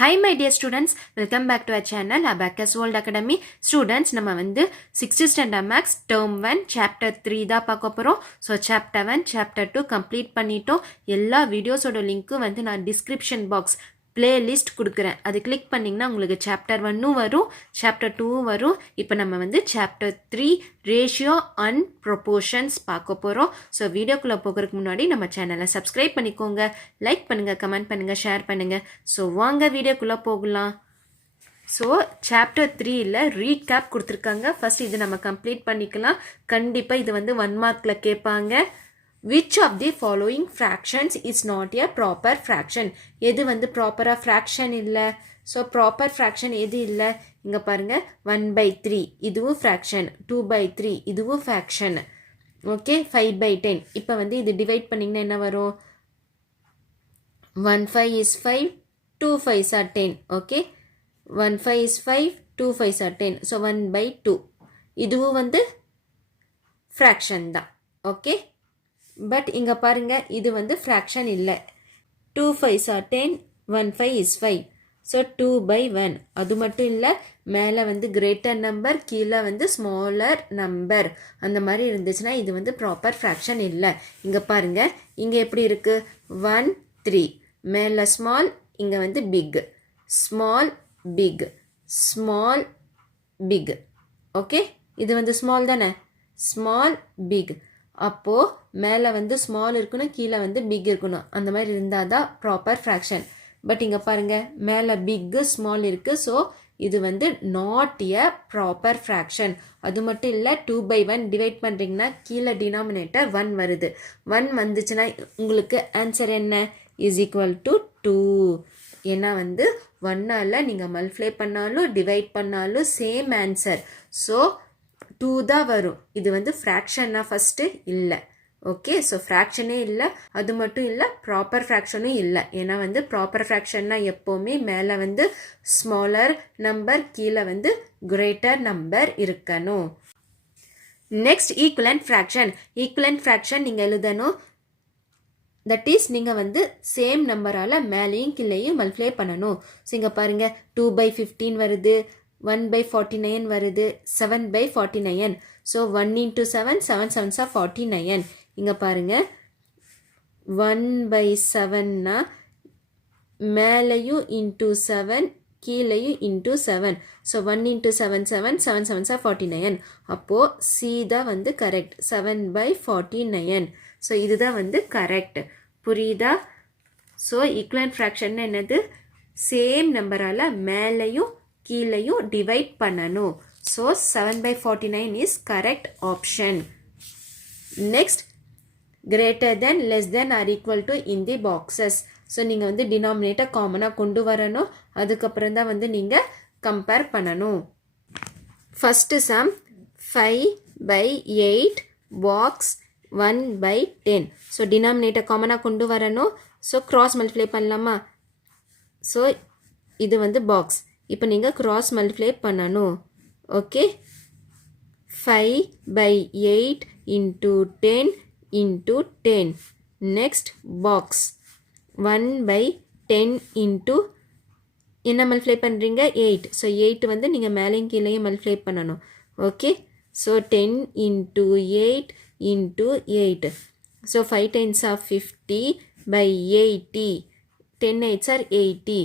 Hi my dear students, welcome back to our channel Abacus World Academy. Students, நம்ம வந்து 6th standard maths term 1 chapter 3 தான் பார்க்க போறோம். So chapter 1, chapter 2 complete பண்ணிட்டோம். எல்லா வீடியோஸோட லிங்க் வந்து நான் description box பிளேலிஸ்ட் கொடுக்குறேன். அது கிளிக் பண்ணிங்கன்னா உங்களுக்கு சாப்டர் 1 வரும், சாப்டர் 2 வரும். இப்போ நம்ம வந்து சாப்டர் 3 ரேஷியோ அண்ட் ப்ரொபோர்ஷன்ஸ் பார்க்க போகிறோம். ஸோ வீடியோக்குள்ளே போகிறதுக்கு முன்னாடி நம்ம சேனலை சப்ஸ்கிரைப் பண்ணிக்கோங்க, லைக் பண்ணுங்கள், கமெண்ட் பண்ணுங்கள், ஷேர் பண்ணுங்கள். ஸோ வாங்க வீடியோக்குள்ளே போகலாம். ஸோ சாப்டர் 3ல் ரீகேப் கொடுத்துருக்காங்க. ஃபர்ஸ்ட் இது நம்ம கம்ப்ளீட் பண்ணிக்கலாம். கண்டிப்பாக இது வந்து 1 மார்க்கில் கேட்பாங்க. Which of the following fractions is not a proper fraction? எது வந்து ப்ராப்பராக ஃப்ராக்ஷன் இல்லை? ஸோ ப்ராப்பர் ஃப்ராக்ஷன் எது இல்லை? இங்கே பாருங்கள், 1/3 இதுவும் ஃப்ராக்ஷன், 2/3 இதுவும் ஃப்ராக்ஷன், ஓகே, 5/10. இப்போ வந்து இது டிவைட் பண்ணிங்கன்னா என்ன வரும்? 1 5 is 5, 2 5s are 10, okay, 1 5 is 5, 2 5s are 10, so 1/2 இதுவும் வந்து ஃப்ராக்ஷன் தான், ஓகே. பட் இங்கே பாருங்க, இது வந்து ஃப்ராக்ஷன் இல்லை. 2 5s are 10, 1 5 is 5, ஸோ 2/1. அது மட்டும் இல்லை, மேலே வந்து கிரேட்டர் நம்பர், கீழே வந்து ஸ்மாலர் நம்பர், அந்த மாதிரி இருந்துச்சுன்னா இது வந்து ப்ராப்பர் ஃப்ராக்ஷன் இல்லை. இங்கே பாருங்க, இங்கே எப்படி இருக்கு? 1 3, மேலே ஸ்மால், இங்கே வந்து big, small big, small big, okay. இது வந்து ஸ்மால் தானே, ஸ்மால் பிக். அப்போது மேலே வந்து ஸ்மால் இருக்கணும், கீழே வந்து பிக் இருக்கணும், அந்த மாதிரி இருந்தால் தான் ப்ராப்பர் ஃப்ராக்ஷன். பட் இங்கே பாருங்கள், மேலே பிக்கு ஸ்மால் இருக்குது, ஸோ இது வந்து நாட் எ ப்ராப்பர் ஃப்ராக்ஷன். அது மட்டும் இல்லை, 2/1 டிவைட் பண்ணுறீங்கன்னா கீழே டினாமினேட்டர் 1 வருது. 1 வந்துச்சுன்னா உங்களுக்கு ஆன்சர் என்ன? Is equal to 2. ஏன்னா வந்து 1ஆல் நீங்கள் மல்டிப்ளை பண்ணாலும் டிவைட் பண்ணாலும் சேம் ஆன்சர், ஸோ 2 தான் வரும். இது வந்து ஃப்ராக்ஷன்னா ஃபஸ்ட்டு இல்லை, ஓகே. ஸோ ஃப்ராக்ஷனே இல்லை, அது மட்டும் இல்லை ப்ராப்பர் ஃப்ராக்ஷனும் இல்லை. ஏன்னா வந்து ப்ராப்பர் ஃப்ராக்ஷன்னா எப்போவுமே மேலே வந்து ஸ்மாலர் நம்பர், கீழே வந்து கிரேட்டர் நம்பர் இருக்கணும். Next equivalent fraction. Equivalent fraction நீங்கள் எழுதணும். தட் இஸ் நீங்கள் வந்து சேம் நம்பரால் மேலேயும் கீழேயும் மல்டிப்ளை பண்ணணும். ஸோ இங்கே பாருங்கள், 2/15 வருது, 1/49 வருது, 7/49. So 1 into 7, 7 7s are 49. இங்கே பாருங்கள், 1/7னா மேலேயும் இன்ட்டு 7, கீழேயும் into 7. So 1 into 7 7, 7 7s are 49. அப்போது சி தான் வந்து கரெக்ட், 7/49. ஸோ இதுதான் வந்து கரெக்ட். புரியுதா? ஸோ ஈக்குவலன்ட் ஃப்ராக்ஷன் என்னது? சேம் நம்பரால் மேலேயும் கீழேயும் டிவைட் பண்ணணும். So 7/49 is correct option. Next, greater than, less than or equal to in the boxes. So நீங்கள் வந்து டினாமினேட்டர் காமனாக கொண்டு வரணும், அதுக்கப்புறம் தான் வந்து நீங்கள் கம்பேர் பண்ணணும். First some 5/8 box 1/10. So denominator காமனாக கொண்டு வரணும். ஸோ கிராஸ் மல்டிப்ளை பண்ணலாமா? ஸோ இது வந்து பாக்ஸ், இப்போ நீங்கள் கிராஸ் மல்டிப்ளை பண்ணணும், okay. 5/8 into 10 into 10. Next box 1/10 into என்ன மல்டிப்ளை பண்ணுறீங்க? 8. ஸோ 8 வந்து நீங்கள் மேலேயும் கீழேயும் மல்டிப்ளை பண்ணணும், okay. So 10 into 8 into 8. So 5 10s are 50/80. 10 8s are 80.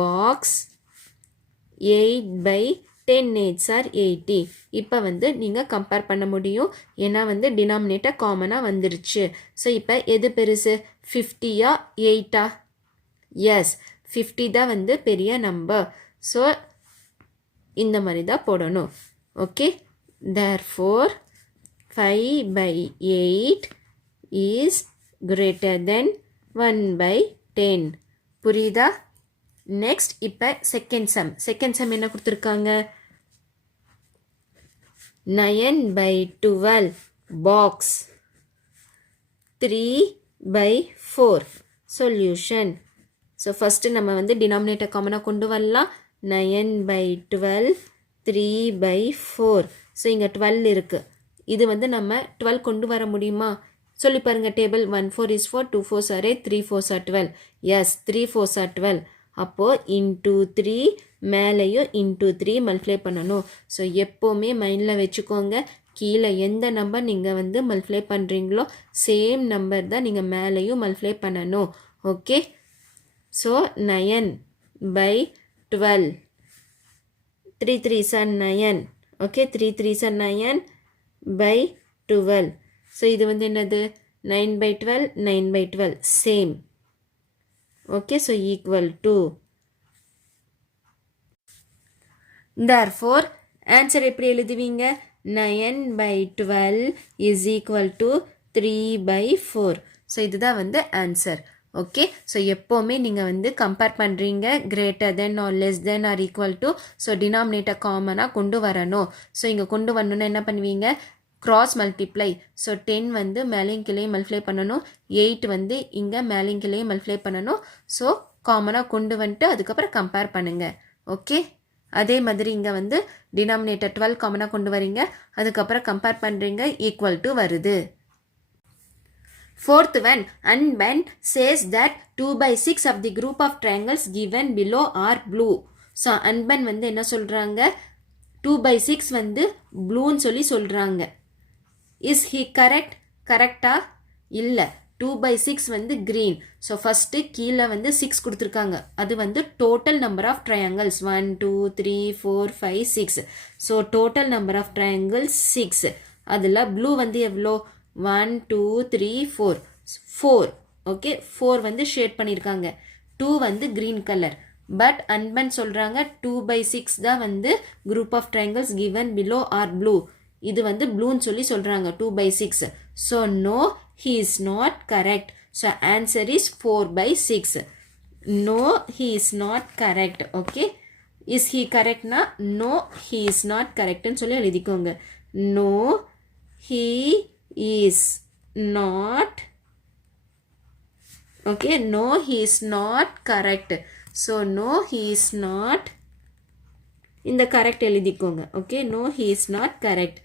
Box 8/10 8s are 80. இப்போ வந்து நீங்கள் கம்பேர் பண்ண முடியும், ஏன்னா வந்து டினாமினேட்டர் காமனாக வந்துருச்சு. ஸோ இப்போ எது பெருசு? 50யா 8ஆ? எஸ், 50 தான் வந்து பெரிய நம்பர். ஸோ இந்த மாதிரி தான் போடணும், okay. therefore 5/8 is greater than 1/10. புரியுதா? நெக்ஸ்ட், இப்போ செகண்ட் சம் என்ன கொடுத்துருக்காங்க? 9/12 பாக்ஸ் 3/4 சொல்யூஷன். ஸோ ஃபஸ்ட்டு நம்ம வந்து டினாமினேட்டர் காமனாக கொண்டு வரலாம். 9/12 3/4. ஸோ இங்கே 12 இருக்குது. இது வந்து நம்ம 12 கொண்டு வர முடியுமா? சொல்லி பாருங்கள் table. 1 4 is 4, 2 4s are 8, 3 4s are 12. Yes, 3 4s are 12. அப்போது இன்டூ 3 மேலேயும் இன்டூ 3 மல்டிப்ளை பண்ணணும். ஸோ எப்போவுமே மைண்டில் வச்சுக்கோங்க, கீழே எந்த நம்பர் நீங்கள் வந்து மல்டிப்ளை பண்ணுறீங்களோ சேம் நம்பர் தான் நீங்கள் மேலேயும் மல்டிப்ளை பண்ணணும். Okay, so 9/12 3 3s are 9. Okay, 3 3s are 9/12. So இது வந்து என்னது 9/12 9/12 same. Okay, so equal to, therefore answer எப்படி எழுதுவீங்க? 9/12 is equal to 3/4. ஸோ இதுதான் வந்து ஆன்சர். ஓகே, ஸோ எப்போவுமே நீங்கள் வந்து கம்பேர் பண்ணுறீங்க greater than or less than or equal to, so denominator காமனாக கொண்டு வரணும். ஸோ இங்கே கொண்டு வரணுன்னா என்ன பண்ணுவீங்க? Cross multiply. ஸோ 10 வந்து மேலேயும் கிளையும் மல்டிப்ளை பண்ணணும், 8 வந்து இங்கே மேலேயும் கிளையும் மல்டிப்ளை பண்ணணும். ஸோ காமனாக கொண்டு வந்துட்டு அதுக்கப்புறம் கம்பேர் பண்ணுங்கள். ஓகே, அதே மாதிரி இங்கே வந்து டினாமினேட்டர் 12 காமனாக கொண்டு வரீங்க, அதுக்கப்புறம் கம்பேர் பண்ணுறீங்க, ஈக்குவல் டு வருது. Fourth one, Unban says that 2/6 of the group of triangles given below are blue. So Unban வந்து என்ன சொல்கிறாங்க? 2/6 வந்து ப்ளூன்னு சொல்லி சொல்கிறாங்க. Is he correct? கரெக்டா? இல்லை, 2/6 வந்து க்ரீன். ஸோ ஃபஸ்ட்டு கீழே வந்து 6 கொடுத்துருக்காங்க, அது வந்து total number of triangles 1 2 3 4 5 6. So total number of triangles 6. அதில் ப்ளூ வந்து எவ்வளோ? 1 2 3 4 4. ஓகே, 4 வந்து ஷேட் பண்ணியிருக்காங்க, 2 வந்து க்ரீன் கலர். பட் அன்பன் சொல்கிறாங்க 2/6 தான் வந்து group of triangles given below are blue. இது வந்து ப்ளூன்னு சொல்லி சொல்கிறாங்க 2/6. So no, he is not correct. So answer is 4/6. No, he is not correct. Okay, is he கரெக்ட்னா நோ, he is not correctன்னு சொல்லி எழுதிக்கோங்க. No, he is not. Okay, no, he is not correct. So no, he is not. இந்த correct எழுதிக்கோங்க. Okay, no, he is not correct.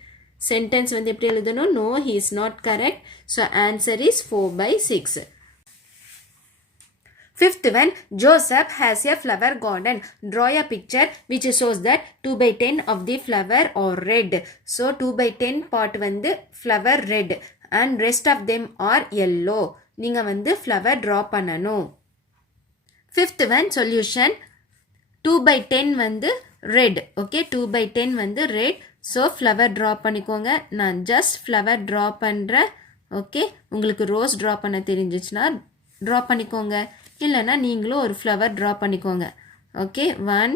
Sentence வந்து எப்படி எழுதணும்? no, he is not correct. So answer is 4/6. Fifth one, Joseph has a flower garden. Draw a picture which shows that 2/10 of the flower are red. So 2/10 part வந்து flower red and rest of them are yellow. நீங்கள் வந்து flower draw பண்ணணும். Fifth one, solution. 2/10 வந்து red. Okay, 2/10 வந்து red. So flower draw பண்ணிக்கோங்க. நான் just flower draw பண்ணுறேன். Okay, உங்களுக்கு ரோஸ் ட்ரா பண்ண தெரிஞ்சிச்சுன்னா ட்ரா பண்ணிக்கோங்க, இல்லைன்னா நீங்களும் ஒரு ஃப்ளவர் ட்ரா பண்ணிக்கோங்க. ஓகே, 1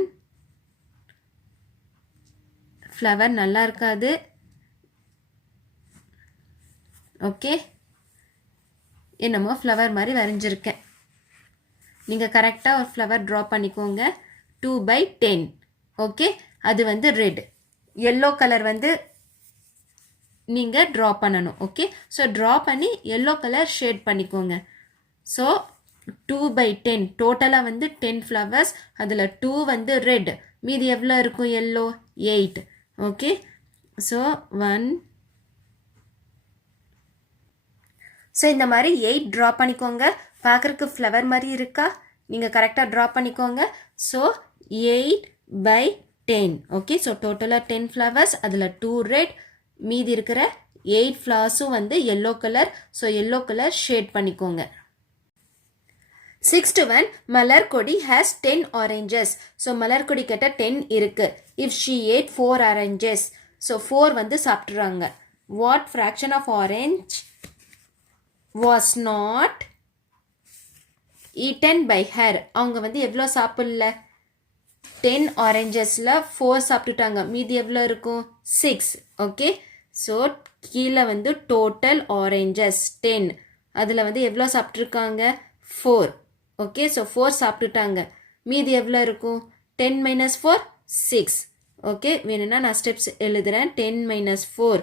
ஃப்ளவர் நல்லா இருக்காது. ஓகே, என்னமோ ஃப்ளவர் மாதிரி வரைஞ்சிருக்கேன். நீங்கள் கரெக்டாக ஒரு ஃப்ளவர் ட்ரா பண்ணிக்கோங்க. 2/10. ஓகே, அது வந்து ரெட். எல்லோ கலர் வந்து நீங்கள் ட்ரா பண்ணணும். ஓகே, ஸோ ட்ரா பண்ணி எல்லோ கலர் ஷேட் பண்ணிக்கோங்க. ஸோ 2/10 டோட்டலாக வந்து 10 ஃப்ளவர்ஸ், அதில் 2 வந்து ரெட், மீதி எவ்வளோ இருக்கும்? எல்லோ 8. Okay, so 1. ஸோ இந்த மாதிரி 8 ட்ரா பண்ணிக்கோங்க. பார்க்குறக்கு ஃப்ளவர் மாதிரி இருக்கா? நீங்கள் கரெக்டாக ட்ரா பண்ணிக்கோங்க. ஸோ 8/10. ஓகே, ஸோ டோட்டலாக 10 ஃப்ளவர்ஸ், அதில் 2 ரெட், மீதி இருக்கிற 8 ஃப்ளவர்ஸும் வந்து yellow colour. So yellow colour shade பண்ணிக்கோங்க. Sixth one, Malarkodi has 10 oranges. So Malarkodi கிட்ட 10 இருக்கு. If she ate 4 oranges, so 4 வந்து சாப்பிட்றாங்க. What fraction of orange was not eaten by her? அவங்க வந்து எவ்வளோ சாப்பிடல? 10 ஆரஞ்சஸில் 4 சாப்பிட்டுட்டாங்க, மீதி எவ்வளோ இருக்கும்? 6. ஓகே, ஸோ கீழே வந்து டோட்டல் ஆரஞ்சஸ் 10, அதில் வந்து எவ்வளோ சாப்பிட்ருக்காங்க? 4. ஓகே, ஸோ 4 சாப்பிட்டுட்டாங்க, மீதி எவ்வளோ இருக்கும்? 10 - 4 6. ஓகே, வேணும்னா நான் ஸ்டெப்ஸ் எழுதுகிறேன். 10 - 4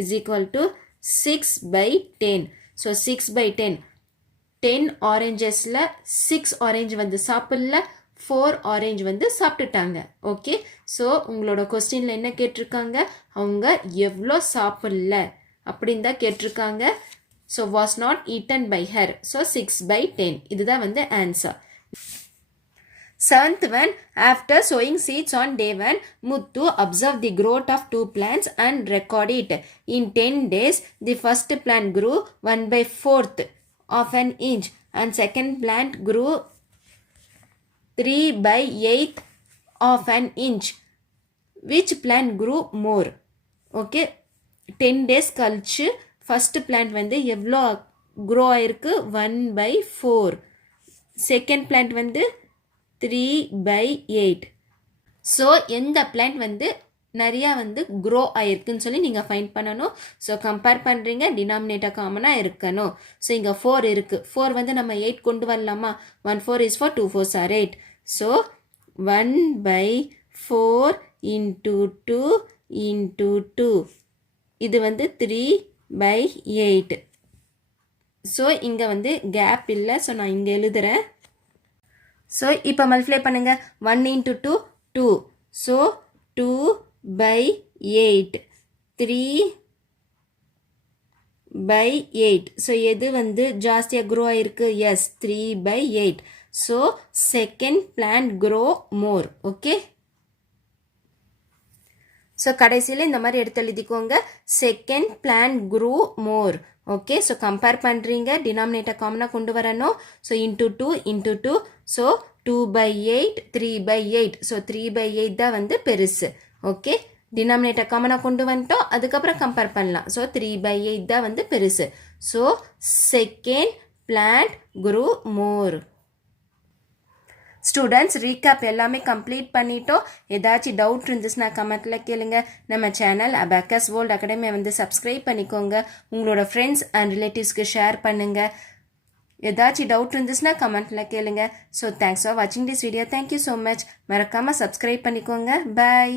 is equal to 6/10. So 6/10. 10 ஆரஞ்சஸில் 6 orange வந்து சாப்பிடல, 4 ஆரஞ்சு வந்து சாப்பிட்டுட்டாங்க. ஓகே, ஸோ உங்களோட கொஸ்டினில் என்ன கேட்டிருக்காங்க? அவங்க எவ்வளோ சாப்பிடல அப்படின்னு தான் கேட்டிருக்காங்க. So was not eaten by her. So 6/10 இதுதான் வந்து answer. Seventh one, after sowing seeds on day 1, Muthu observed the growth of 2 plants and record it. In 10 days, the first plant grew 1/4 of an inch and second plant grew 3/8 of an inch. Which plant grew more? Okay, 10 days கழிச்சு first plant வந்து எவ்வளோ grow ஆயிருக்கு 1/4. second plant வந்து 3/8. So எந்த plant வந்து நிறையா வந்து grow ஆயிருக்குன்னு சொல்லி நீங்கள் ஃபைண்ட் பண்ணணும். ஸோ கம்பேர் பண்ணுறீங்க, டினாமினேட்டர் காமனாக இருக்கணும். ஸோ இங்கே 4 இருக்குது. 4 வந்து நம்ம 8 கொண்டு வரலாமா? 1 4 is 4, 2 4s are 8. So 1/4 into 2 into 2. இது வந்து 3/8. ஸோ இங்கே வந்து கேப் இல்லை. ஸோ நான் இங்கே எழுதுகிறேன். ஸோ இப்போ மல்டிப்ளை பண்ணுங்கள். 1 into 2 2. ஸோ 2/8. 3/8. ஸோ எது வந்து ஜாஸ்தியாக க்ரோ ஆயிருக்கு? Yes, 3/8. So second plant grow more. Okay, so கடைசியில் இந்த மாதிரி எடுத்து எழுதிக்கோங்க. Second plant grew more. Okay, so compare பண்ணுறீங்க, டினாமினேட்டர் காமனாக கொண்டு வரணும். So into 2 into 2. So 2/8 3/8. So 3/8 தான் வந்து பெருசு. ஓகே, டினாமினேட்டர் காமனாக கொண்டு வந்துட்டோம். அதுக்கப்புறம் கம்பேர் பண்ணலாம். ஸோ 3/8 தான் வந்து பெருசு. ஸோ செகண்ட் பிளான்ட் க்ரூ மோர். ஸ்டூடெண்ட்ஸ், ரீகேப் எல்லாமே கம்ப்ளீட் பண்ணிட்டோம். ஏதாச்சும் டவுட் இருந்துச்சுன்னா கமெண்ட்டில் கேளுங்க. நம்ம சேனல் அபாக்கஸ் வேர்ல்ட் அகாடமியை வந்து சப்ஸ்கிரைப் பண்ணிக்கோங்க. உங்களோட ஃப்ரெண்ட்ஸ் அண்ட் ரிலேட்டிவ்ஸ்க்கு ஷேர் பண்ணுங்கள். ஏதாச்சும் டவுட் இருந்துச்சுன்னா கமெண்ட்டில் கேளுங்க. ஸோ தேங்க்ஸ் ஃபார் வாட்சிங் this video. Thank you so much. மறக்காமல் சப்ஸ்கிரைப் பண்ணிக்கோங்க. பாய்.